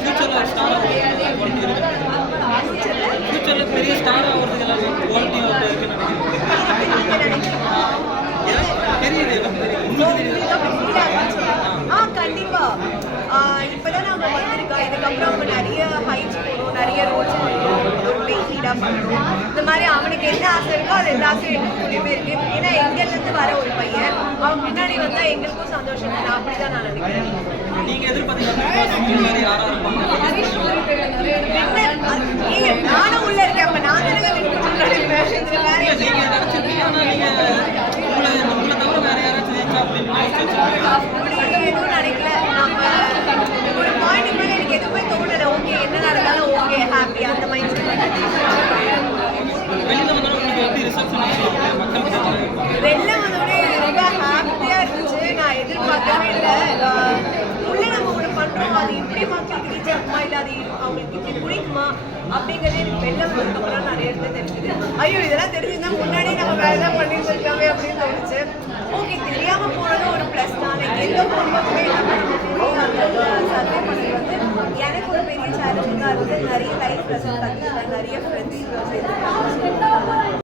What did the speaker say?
ஃபியூச்சர்ல ஸ்டார் ஆகிறதுக்கு ஃபியூச்சர்ல பெரிய ஸ்டார் ஆகிறதுக்கு எல்லாம் குவாலிட்டி வந்து இருக்குன்னு தெரியுது கண்டிப்பா இப்பதான் நம்ம வந்திருக்கோம். இதுக்கப்புறம் அவங்க நிறைய ஹைட்ஸ் போகணும், நிறைய ரோல்ஸ் பண்ணணும். இந்த மாதிரி அவனுக்கு என்ன ஆசை இருக்கோ அது எல்லா ஆசையும் எங்களுக்குள்ளேயுமே இருக்கு. ஏன்னா எங்கிருந்து வர ஒரு பையன் அவன் முன்னாடி வந்தா எங்களுக்கும் சந்தோஷம் இல்லை. அப்படிதான் நான் நினைக்கிறேன். நீங்க எதிர்பார்த்தீங்கன்னா யாரா இருப்பாங்க? நானும் உள்ள இருக்கேன். அப்ப நான் நீங்க நினைச்சிருப்பீங்க. ஆனா நீங்க உங்களை தவிர வேற யாராச்சும் ஜெயிச்சா அப்படின்னு எதுவும் நினைக்கல. நம்ம ஒரு பாயிண்ட் மேல எனக்கு எதுவுமே தோணல. ஓகே என்ன நடந்தாலும் ஓகே ஹாப்பி அந்த மைண்ட் வெளியில வந்தாலும் உங்களுக்கு எப்படி ரிசப்ஷன் மக்கள் வெளில வந்தோடனே ரொம்ப ஹாப்பியா இருந்துச்சு. நான் எதிர்பார்க்கவே இல்லை. உள்ள நம்ம ஒன்று பண்றோம், அது இப்படி மக்களுக்கு ரீச் ஆகுமா இல்லை அது அவங்களுக்கு இப்படி பிடிக்குமா அப்படிங்கிறது எனக்கு வெளில வந்ததுக்கப்புறம் நிறைய இடத்துல தெரிஞ்சுது. ஐயோ இதெல்லாம் தெரிஞ்சுன்னா முன்னாடி நம்ம வேற ஏதாவது பண்ணிட்டு இருக்கோமே